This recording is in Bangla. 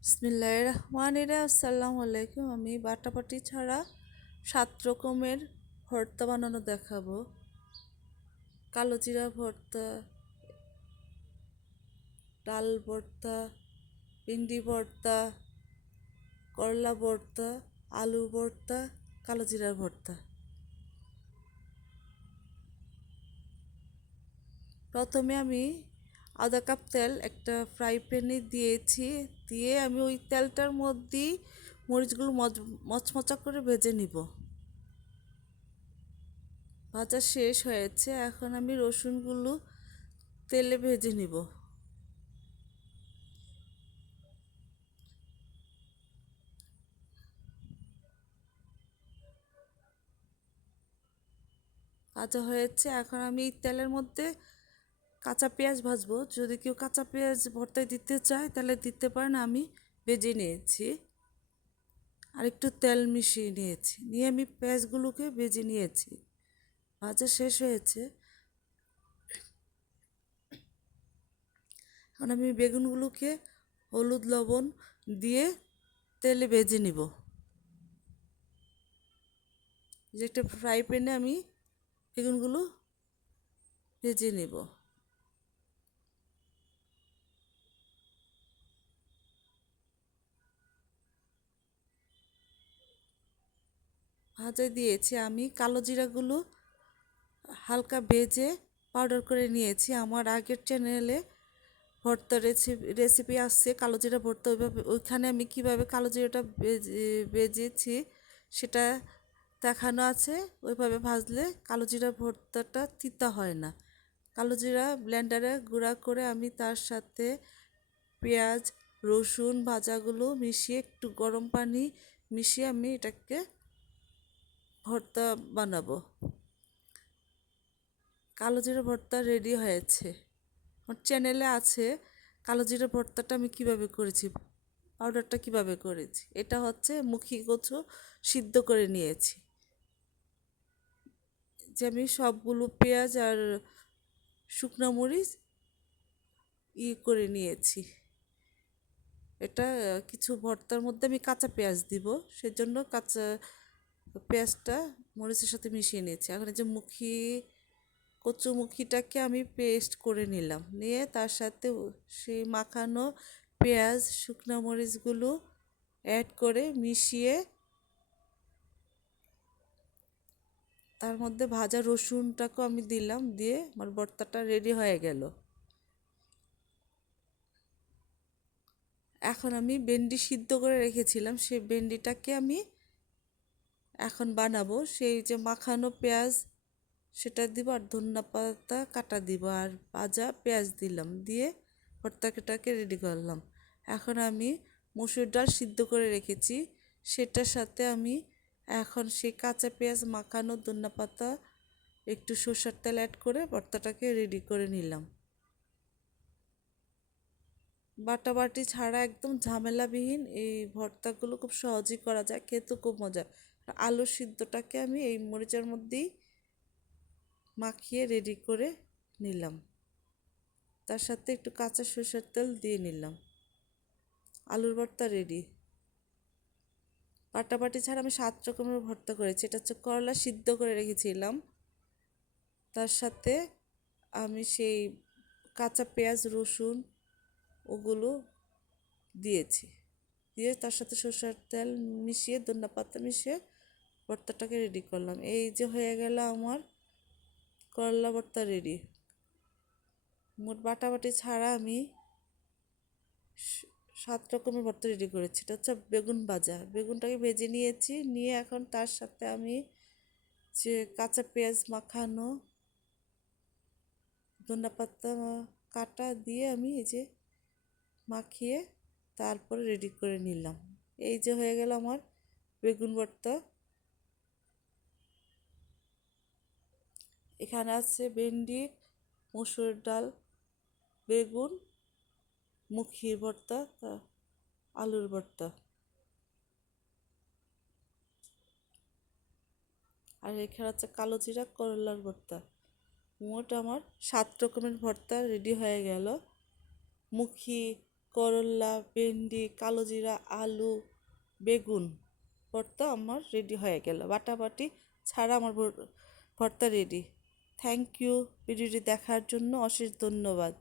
বিসমিল্লাহির রহমানির রহিম। আসসালামু আলাইকুম। আমি বাটাবাটি ছাড়া 7 রকমের ভর্তা বানানো দেখাবো। কালো জিরা ভর্তা, ডাল ভর্তা, ভিন্ডি ভর্তা, করলা ভর্তা, আলু ভর্তা, কালো জিরার ভর্তা। প্রথমে আমি আধা কাপ তেল একটা ফ্রাই প্যানে দিয়েছি। দিয়ে আমি ওই তেলটার মধ্যেই মরিচগুলো মচমচা করে ভেজে নিব। ভাজা শেষ হয়েছে, এখন আমি রসুনগুলো তেলে ভেজে নিব। ভাজা হয়েছে, এখন আমি এই তেলের মধ্যে কাঁচা পেঁয়াজ ভাজবো। যদি কেউ কাঁচা পেঁয়াজ ভর্তায় দিতে চায় তাহলে দিতে পারেন। আমি ভেজে নিয়েছি আর একটু তেল মিশিয়ে নিয়েছি, নিয়ে আমি পেঁয়াজগুলোকে ভেজে নিয়েছি। ভাজা শেষ হয়েছে, এখন আমি বেগুনগুলোকে হলুদ লবণ দিয়ে তেলে ভেজে নিব। যে একটা ফ্রাই প্যানে আমি বেগুনগুলো ভেজে নেব। ভাজা দিয়েছি, আমি কালো জিরাগুলো হালকা ভেজে পাউডার করে নিয়েছি। আমার আগের চ্যানেলে ভর্তা রেসিপি আসছে কালো জিরা ভর্তা, ওইখানে আমি কিভাবে কালো জিরাটা ভেজেছি সেটা দেখানো আছে। ওইভাবে ভাজলে কালো জিরা ভর্তাটা তিতা হয় না। কালো জিরা ব্লেন্ডারে গুঁড়া করে আমি তার সাথে পেঁয়াজ রসুন ভাজাগুলো মিশিয়ে একটু গরম পানি মিশিয়ে আমি এটাকে ভর্তা বানাবো। কালো জিরা ভর্তা রেডি হয়েছে। আমার চ্যানেলে আছে কালো জিরা ভর্তাটা আমি কিভাবে করেছি, পাউডারটা কিভাবে করেছি। এটা হচ্ছে মুখি কচু সিদ্ধ করে নিয়েছি। যে আমি সবগুলো পেঁয়াজ আর শুকনো মরিচ করে নিয়েছি। এটা কিছু ভর্তার মধ্যে আমি কাঁচা পেঁয়াজ দিব, সেজন্য কাঁচা পেঁয়াজটা মরিচের সাথে মিশিয়ে নিয়েছি। এখন এই যে কচুমুখিটাকে আমি পেস্ট করে নিলাম, নিয়ে তার সাথে সেই মাখানো পেঁয়াজ শুকনো মরিচগুলো অ্যাড করে মিশিয়ে তার মধ্যে ভাজা রসুনটাকেও আমি দিলাম, দিয়ে আমার ভর্তাটা রেডি হয়ে গেল। এখন আমি ভেন্ডি সিদ্ধ করে রেখেছিলাম, সেই ভেন্ডিটাকে আমি এখন বানাবো। সেই যে মাখানো পেঁয়াজ সেটা দিব, আর ধনিয়া পাতা কাটা দিব, আর ভাজা পেঁয়াজ দিলাম, দিয়ে ভর্তাটাকে রেডি করলাম। এখন আমি মসুর ডাল সিদ্ধ করে রেখেছি, সেটার সাথে আমি এখন সেই কাঁচা পেঁয়াজ মাখানো ধনিয়া পাতা একটু সরষের তেল অ্যাড করে ভর্তাটাকে রেডি করে নিলাম। বাটাবাটি ছাড়া একদম ঝামেলাবিহীন এই ভর্তাগুলো খুব সহজেই করা যায়, খেতে খুব মজা। আলু সিদ্ধটাকে আমি এই মরিচের মধ্যেই মাখিয়ে রেডি করে নিলাম, তার সাথে একটু কাঁচা সরষের তেল দিয়ে নিলাম। আলুর ভর্তা রেডি। বাটাবাটি ছাড়া আমি 7 রকমের ভর্তা করেছি। এটা হচ্ছে করলা সিদ্ধ করে রেখেছিলাম, তার সাথে আমি সেই কাঁচা পেঁয়াজ রসুন ওগুলো দিয়েছি, দিয়ে তার সাথে সরষের তেল মিশিয়ে ধনিয়া পাতা মিশিয়ে ভর্তাটাকে রেডি করলাম। এই যে হয়ে গেল আমার করলা ভর্তা রেডি। মোট বাটাবাটি ছাড়া আমি 7 রকমের ভর্তা রেডি করেছি। এটা হচ্ছে বেগুন ভাজা, বেগুনটাকে ভেজে নিয়েছি, নিয়ে এখন তার সাথে আমি যে কাঁচা পেঁয়াজ মাখানো ধনিয়া পাতা কাটা দিয়ে আমি এই যে মাখিয়ে তারপরে রেডি করে নিলাম। এই যে হয়ে গেল আমার বেগুন ভর্তা। এখানে আছে ভেন্ডি, মসুর ডাল, বেগুন, মুখির ভর্তা, আলুর ভর্তা, আর এখানে আছে কালো জিরা করলার ভর্তা। মোট আমার 7 রকমের ভর্তা রেডি হয়ে গেল। মুখি করল্লা, ভেন্ডি, কালো জিরা, আলু, বেগুন ভর্তা আমার রেডি হয়ে গেল। বাটাবাটি ছাড়া আমার ভর্তা রেডি। থ্যাংক ইউ ভিডিওটি দেখার জন্য অশেষ ধন্যবাদ।